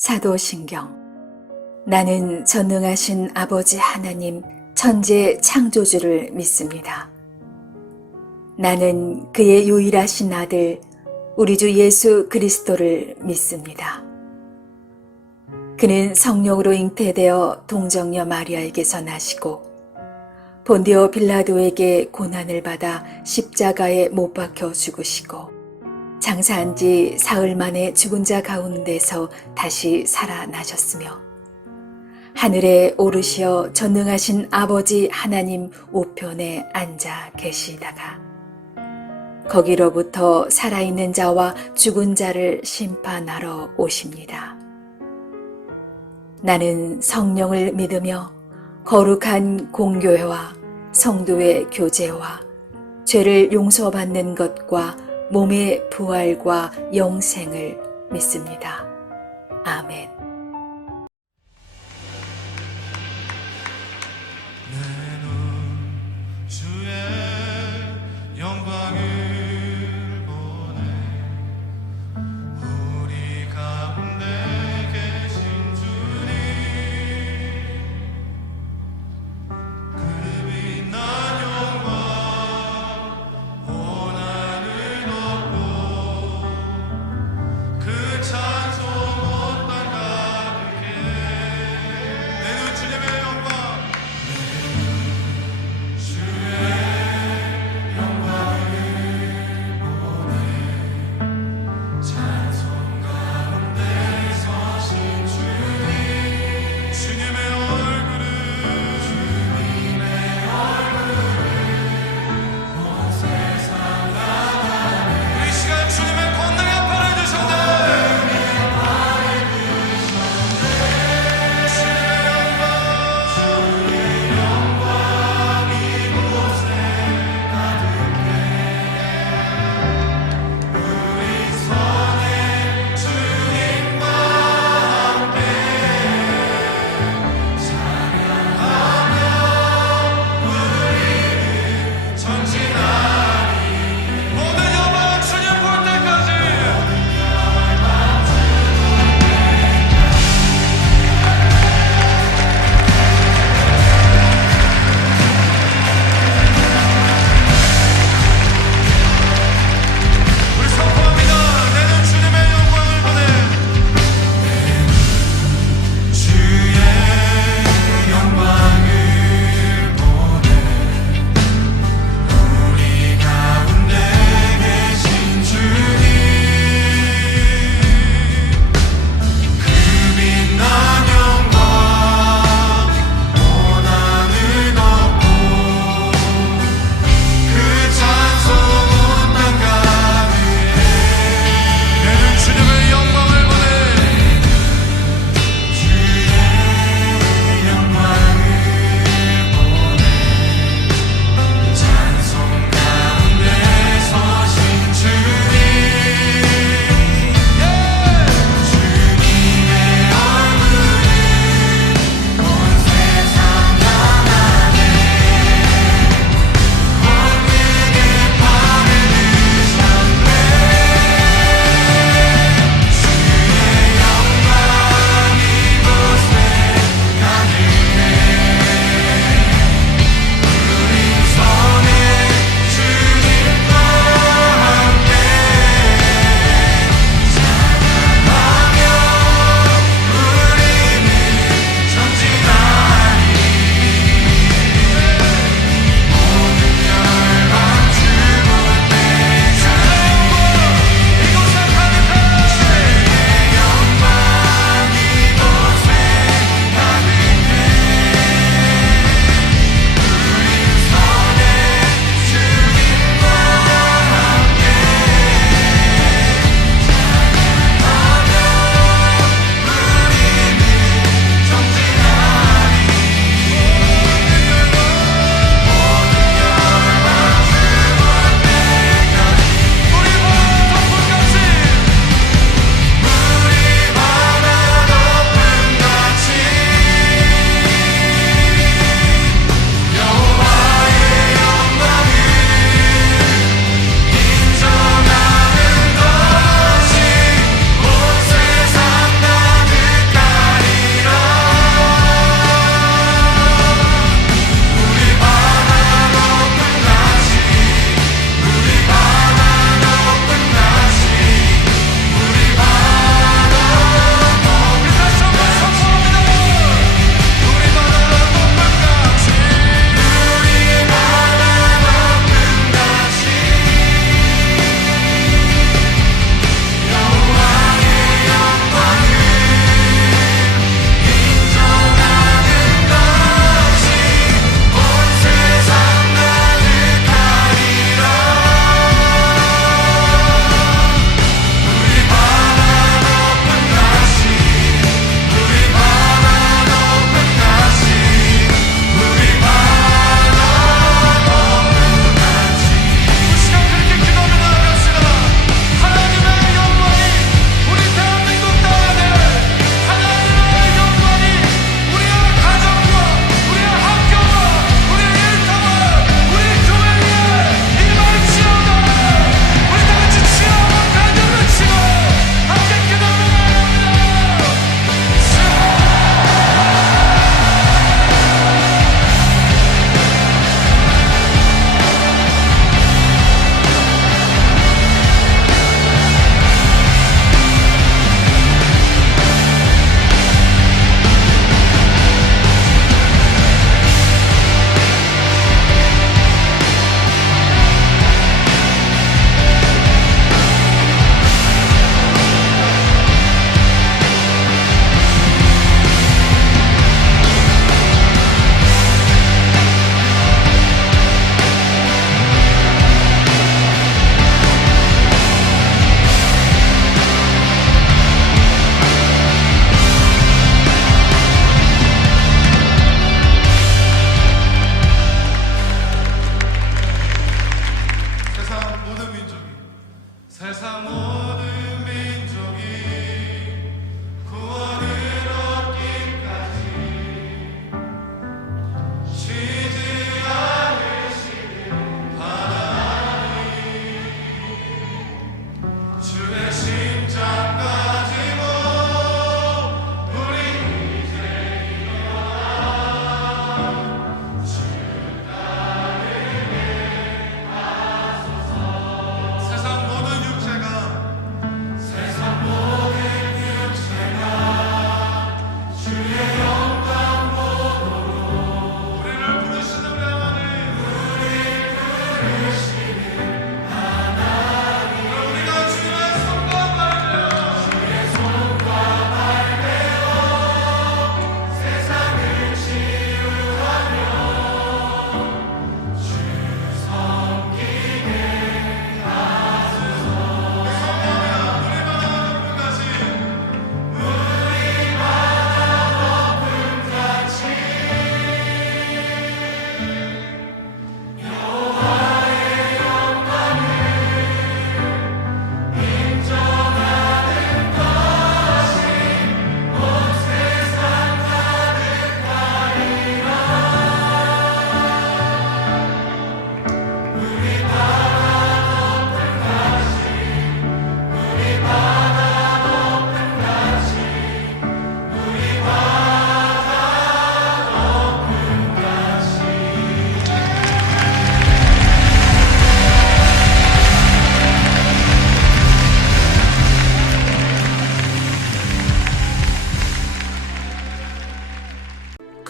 사도신경. 나는 전능하신 아버지 하나님 천재 창조주를 믿습니다. 나는 그의 유일하신 아들 우리 주 예수 그리스도를 믿습니다. 그는 성령으로 잉태되어 동정녀 마리아에게서 나시고 본디오 빌라도에게 고난을 받아 십자가에 못 박혀 죽으시고 장사한 지 사흘 만에 죽은 자 가운데서 다시 살아나셨으며 하늘에 오르시어 전능하신 아버지 하나님 우편에 앉아 계시다가 거기로부터 살아있는 자와 죽은 자를 심판하러 오십니다. 나는 성령을 믿으며 거룩한 공교회와 성도의 교제와 죄를 용서받는 것과 몸의 부활과 영생을 믿습니다. 아멘. 내 눈 주의 영광을 보네. 우리 가운데 계신 주님, 그 빛난 영광 온 하늘 덮고 그 찬송 온 땅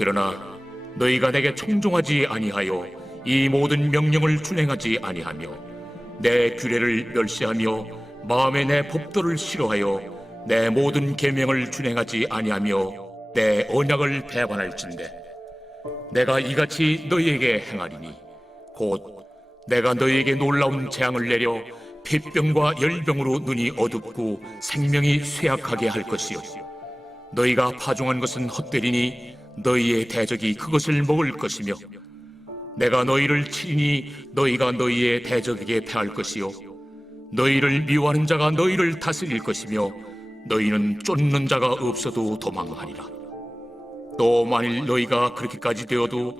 그러나 너희가 내게 청종하지 아니하여 이 모든 명령을 준행하지 아니하며 내 규례를 멸시하며 마음에 내 법도를 싫어하여 내 모든 계명을 준행하지 아니하며 내 언약을 배반할진대 내가 이같이 너희에게 행하리니 곧 내가 너희에게 놀라운 재앙을 내려 폐병과 열병으로 눈이 어둡고 생명이 쇠약하게 할 것이요 너희가 파종한 것은 헛되리니 너희의 대적이 그것을 먹을 것이며 내가 너희를 치리니 너희가 너희의 대적에게 패할 것이요 너희를 미워하는 자가 너희를 다스릴 것이며 너희는 쫓는 자가 없어도 도망하리라. 또 만일 너희가 그렇게까지 되어도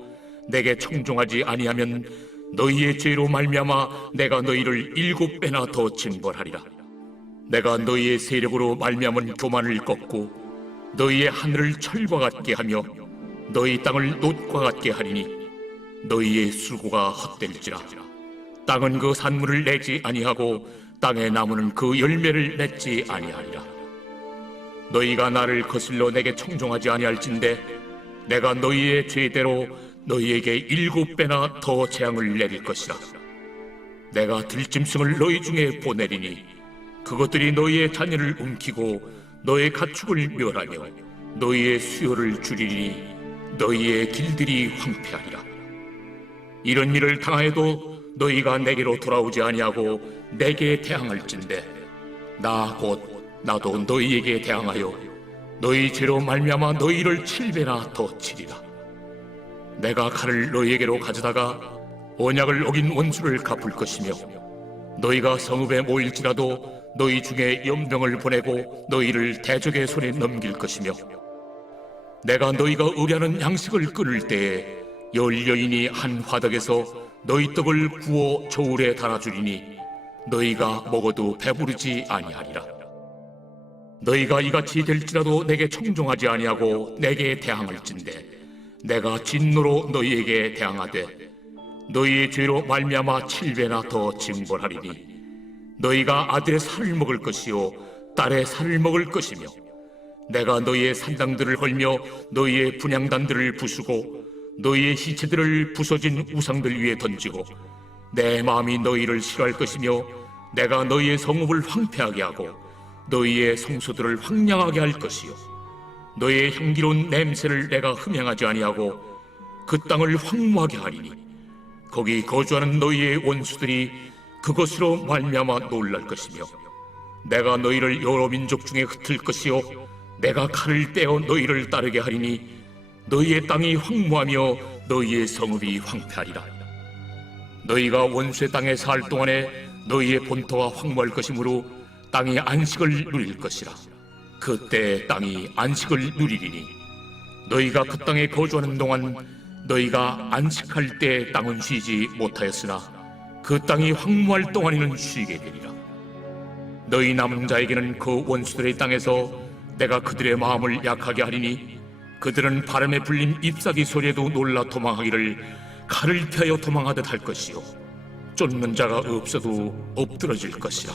내게 청종하지 아니하면 너희의 죄로 말미암아 내가 너희를 7배나 더 징벌하리라. 내가 너희의 세력으로 말미암은 교만을 꺾고 너희의 하늘을 철과 같게 하며 너희 땅을 놋과 같게 하리니 너희의 수고가 헛될지라. 땅은 그 산물을 내지 아니하고 땅의 나무는 그 열매를 맺지 아니하리라. 너희가 나를 거슬러 내게 청종하지 아니할진대 내가 너희의 죄대로 너희에게 7배나 더 재앙을 내릴 것이라. 내가 들짐승을 너희 중에 보내리니 그것들이 너희의 자녀를 움키고 너의 가축을 멸하며 너희의 수요를 줄이니 너희의 길들이 황폐하리라. 이런 일을 당하여도 너희가 내게로 돌아오지 아니하고 내게 대항할진대 나 곧 나도 너희에게 대항하여 너희 죄로 말미암아 너희를 7배나 더 치리라. 내가 칼을 너희에게로 가져다가 언약을 어긴 원수를 갚을 것이며 너희가 성읍에 모일지라도 너희 중에 연병을 보내고 너희를 대적의 손에 넘길 것이며 내가 너희가 의뢰하는 양식을 끊을 때에 열 여인이 한 화덕에서 너희 떡을 구워 저울에 달아주리니 너희가 먹어도 배부르지 아니하리라. 너희가 이같이 될지라도 내게 청종하지 아니하고 내게 대항할진대 내가 진노로 너희에게 대항하되 너희의 죄로 말미암아 7배나 더 징벌하리니 너희가 아들의 살을 먹을 것이요 딸의 살을 먹을 것이며 내가 너희의 산당들을 헐며 너희의 분향단들을 부수고 너희의 시체들을 부서진 우상들 위에 던지고 내 마음이 너희를 싫어할 것이며 내가 너희의 성읍을 황폐하게 하고 너희의 성소들을 황량하게 할 것이요 너희의 향기로운 냄새를 내가 흠향하지 아니하고 그 땅을 황무하게 하리니 거기 거주하는 너희의 원수들이 그것으로 말미암아 놀랄 것이며 내가 너희를 여러 민족 중에 흩을 것이요 내가 칼을 떼어 너희를 따르게 하리니 너희의 땅이 황무하며 너희의 성읍이 황폐하리라. 너희가 원수의 땅에 살 동안에 너희의 본토가 황무할 것이므로 땅이 안식을 누릴 것이라. 그때 땅이 안식을 누리리니 너희가 그 땅에 거주하는 동안 너희가 안식할 때 땅은 쉬지 못하였으나 그 땅이 황무할 동안에는 쉬게 되리라. 너희 남은 자에게는 그 원수들의 땅에서 내가 그들의 마음을 약하게 하리니 그들은 바람에 불린 잎사귀 소리에도 놀라 도망하기를 칼을 피하여 도망하듯 할 것이요 쫓는 자가 없어도 엎드러질 것이라.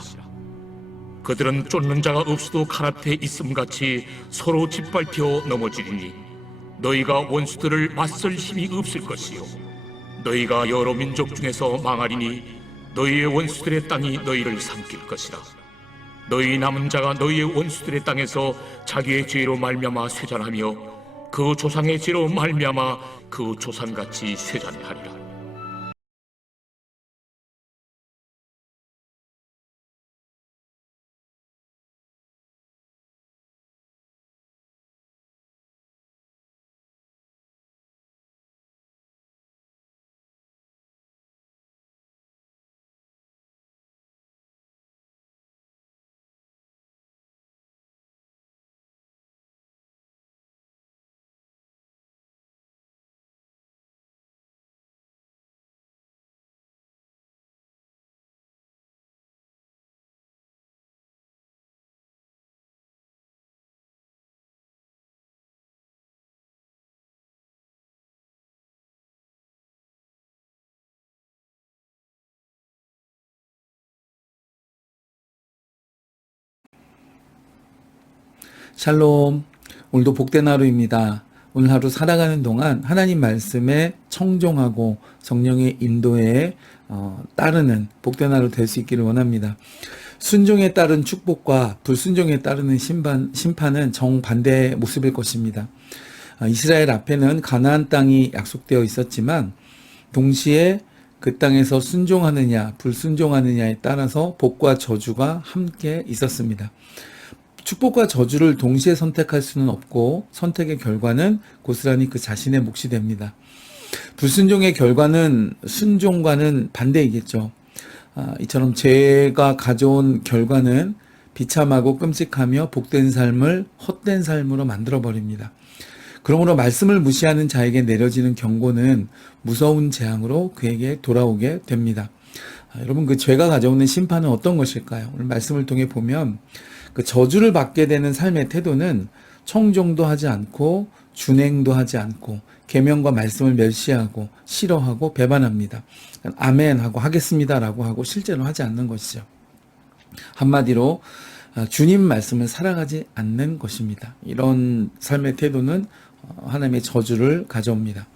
그들은 쫓는 자가 없어도 칼 앞에 있음같이 서로 짓밟혀 넘어지리니 너희가 원수들을 맞설 힘이 없을 것이요 너희가 여러 민족 중에서 망하리니 너희의 원수들의 땅이 너희를 삼킬 것이라. 너희 남은 자가 너희의 원수들의 땅에서 자기의 죄로 말미암아 쇠잔하며 그 조상의 죄로 말미암아 그 조상같이 쇠잔하리라. 샬롬. 오늘도 복된 하루입니다. 오늘 하루 살아가는 동안 하나님 말씀에 청종하고 성령의 인도에 따르는 복된 하루 될 수 있기를 원합니다. 순종에 따른 축복과 불순종에 따르는 심판은 정반대의 모습일 것입니다. 이스라엘 앞에는 가나안 땅이 약속되어 있었지만 동시에 그 땅에서 순종하느냐 불순종하느냐에 따라서 복과 저주가 함께 있었습니다. 축복과 저주를 동시에 선택할 수는 없고 선택의 결과는 고스란히 그 자신의 몫이 됩니다. 불순종의 결과는 순종과는 반대이겠죠. 이처럼 죄가 가져온 결과는 비참하고 끔찍하며 복된 삶을 헛된 삶으로 만들어버립니다. 그러므로 말씀을 무시하는 자에게 내려지는 경고는 무서운 재앙으로 그에게 돌아오게 됩니다. 여러분, 그 죄가 가져오는 심판은 어떤 것일까요? 오늘 말씀을 통해 보면 그 저주를 받게 되는 삶의 태도는 청종도 하지 않고 준행도 하지 않고 계명과 말씀을 멸시하고 싫어하고 배반합니다. 아멘 하고 하겠습니다라고 하고 실제로 하지 않는 것이죠. 한마디로 주님 말씀을 살아가지 않는 것입니다. 이런 삶의 태도는 하나님의 저주를 가져옵니다.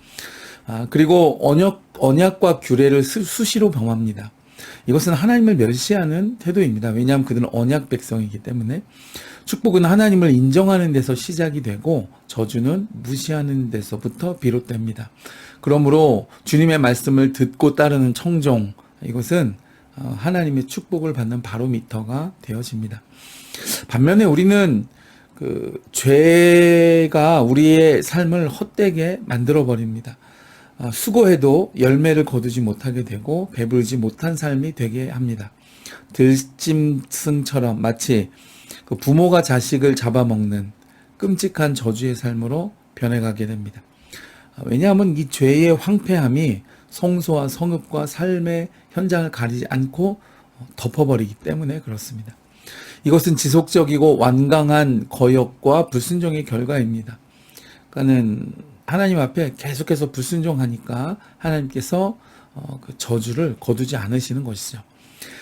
그리고 언약과 규례를 수시로 범합니다. 이것은 하나님을 멸시하는 태도입니다. 왜냐하면 그들은 언약 백성이기 때문에. 축복은 하나님을 인정하는 데서 시작이 되고 저주는 무시하는 데서부터 비롯됩니다. 그러므로 주님의 말씀을 듣고 따르는 청종, 이것은 하나님의 축복을 받는 바로미터가 되어집니다. 반면에 우리는 그 죄가 우리의 삶을 헛되게 만들어 버립니다. 수고해도 열매를 거두지 못하게 되고 배부르지 못한 삶이 되게 합니다. 들짐승처럼 마치 그 부모가 자식을 잡아먹는 끔찍한 저주의 삶으로 변해가게 됩니다. 왜냐하면 이 죄의 황폐함이 성소와 성읍과 삶의 현장을 가리지 않고 덮어버리기 때문에 그렇습니다. 이것은 지속적이고 완강한 거역과 불순종의 결과입니다. 그러니까는 하나님 앞에 계속해서 불순종하니까 하나님께서 그 저주를 거두지 않으시는 것이죠.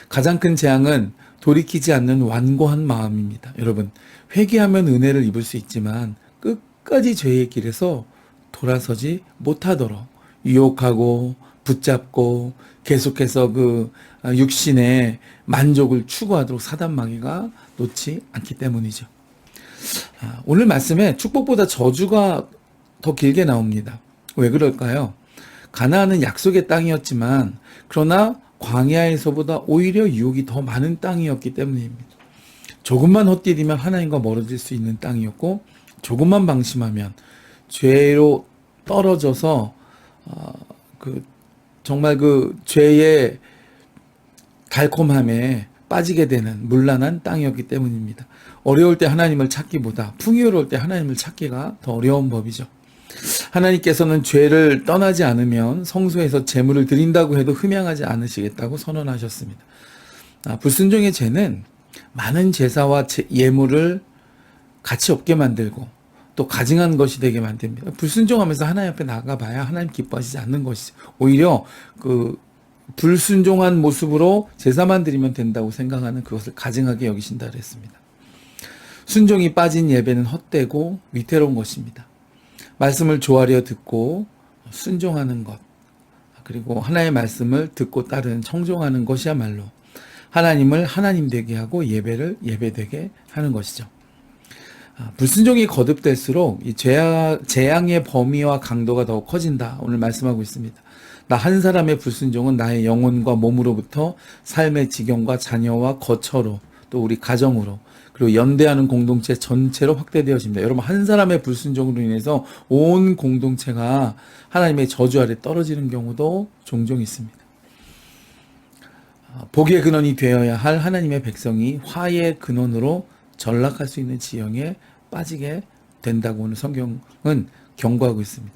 가장 큰 재앙은 돌이키지 않는 완고한 마음입니다. 여러분, 회개하면 은혜를 입을 수 있지만 끝까지 죄의 길에서 돌아서지 못하도록 유혹하고 붙잡고 계속해서 그 육신의 만족을 추구하도록 사단 마귀가 놓지 않기 때문이죠. 오늘 말씀에 축복보다 저주가 더 길게 나옵니다. 왜 그럴까요? 가나안은 약속의 땅이었지만 그러나 광야에서보다 오히려 유혹이 더 많은 땅이었기 때문입니다. 조금만 헛디디면 하나님과 멀어질 수 있는 땅이었고 조금만 방심하면 죄로 떨어져서 정말 그 죄의 달콤함에 빠지게 되는 문란한 땅이었기 때문입니다. 어려울 때 하나님을 찾기보다 풍요로울 때 하나님을 찾기가 더 어려운 법이죠. 하나님께서는 죄를 떠나지 않으면 성소에서 제물을 드린다고 해도 흠양하지 않으시겠다고 선언하셨습니다. 불순종의 죄는 많은 제사와 예물을 가치 없게 만들고 또 가증한 것이 되게 만듭니다. 불순종하면서 하나님 앞에 나가봐야 하나님 기뻐하시지 않는 것이죠. 오히려 그 불순종한 모습으로 제사만 드리면 된다고 생각하는 그것을 가증하게 여기신다 그랬습니다. 순종이 빠진 예배는 헛되고 위태로운 것입니다. 말씀을 조아려 듣고 순종하는 것, 그리고 하나님의 말씀을 듣고 따르는 청종하는 것이야말로 하나님을 하나님 되게 하고 예배를 예배되게 하는 것이죠. 불순종이 거듭될수록 이 재앙의 범위와 강도가 더욱 커진다. 오늘 말씀하고 있습니다. 나 한 사람의 불순종은 나의 영혼과 몸으로부터 삶의 지경과 자녀와 거처로 또 우리 가정으로 그리고 연대하는 공동체 전체로 확대되어집니다. 여러분, 한 사람의 불순종으로 인해서 온 공동체가 하나님의 저주 아래 떨어지는 경우도 종종 있습니다. 복의 근원이 되어야 할 하나님의 백성이 화의 근원으로 전락할 수 있는 지형에 빠지게 된다고 오늘 성경은 경고하고 있습니다.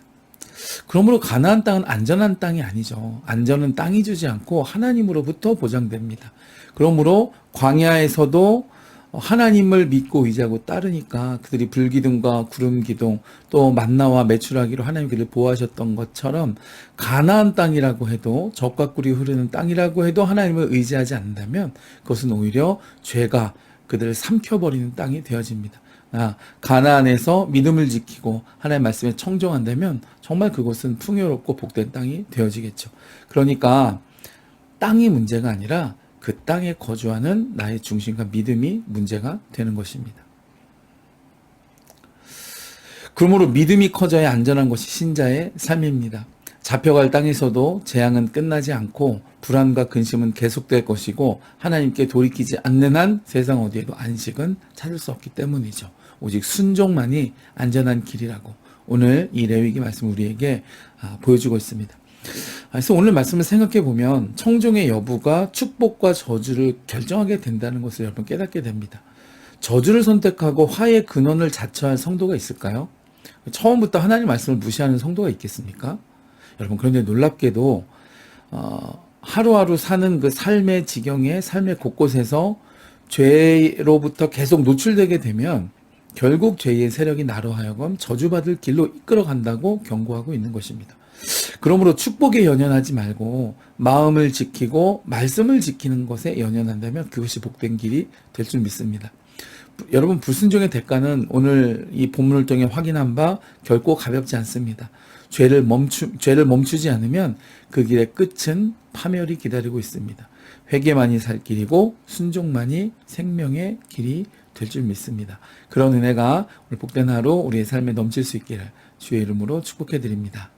그러므로 가나안 땅은 안전한 땅이 아니죠. 안전은 땅이 주지 않고 하나님으로부터 보장됩니다. 그러므로 광야에서도 하나님을 믿고 의지하고 따르니까 그들이 불기둥과 구름기둥 또 만나와 메추라기로 하나님 그들을 보호하셨던 것처럼 가나안 땅이라고 해도 젖과 꿀이 흐르는 땅이라고 해도 하나님을 의지하지 않는다면 그것은 오히려 죄가 그들을 삼켜버리는 땅이 되어집니다. 가나안에서 믿음을 지키고 하나님의 말씀에 청종한다면 정말 그곳은 풍요롭고 복된 땅이 되어지겠죠. 그러니까 땅이 문제가 아니라 그 땅에 거주하는 나의 중심과 믿음이 문제가 되는 것입니다. 그러므로 믿음이 커져야 안전한 것이 신자의 삶입니다. 잡혀갈 땅에서도 재앙은 끝나지 않고 불안과 근심은 계속될 것이고 하나님께 돌이키지 않는 한 세상 어디에도 안식은 찾을 수 없기 때문이죠. 오직 순종만이 안전한 길이라고 오늘 이 레위기 말씀 우리에게 보여주고 있습니다. 그래서 오늘 말씀을 생각해 보면 청종의 여부가 축복과 저주를 결정하게 된다는 것을 여러분 깨닫게 됩니다. 저주를 선택하고 화의 근원을 자처할 성도가 있을까요? 처음부터 하나님 말씀을 무시하는 성도가 있겠습니까? 여러분, 그런데 놀랍게도 하루하루 사는 그 삶의 지경에 삶의 곳곳에서 죄로부터 계속 노출되게 되면 결국 죄의 세력이 나로 하여금 저주받을 길로 이끌어간다고 경고하고 있는 것입니다. 그러므로 축복에 연연하지 말고 마음을 지키고 말씀을 지키는 것에 연연한다면 그것이 복된 길이 될 줄 믿습니다. 여러분, 불순종의 대가는 오늘 이 본문을 통해 확인한 바 결코 가볍지 않습니다. 죄를 멈추지 않으면 그 길의 끝은 파멸이 기다리고 있습니다. 회개만이 살 길이고 순종만이 생명의 길이 될 줄 믿습니다. 그런 은혜가 오늘 복된 하루 우리의 삶에 넘칠 수 있기를 주의 이름으로 축복해 드립니다.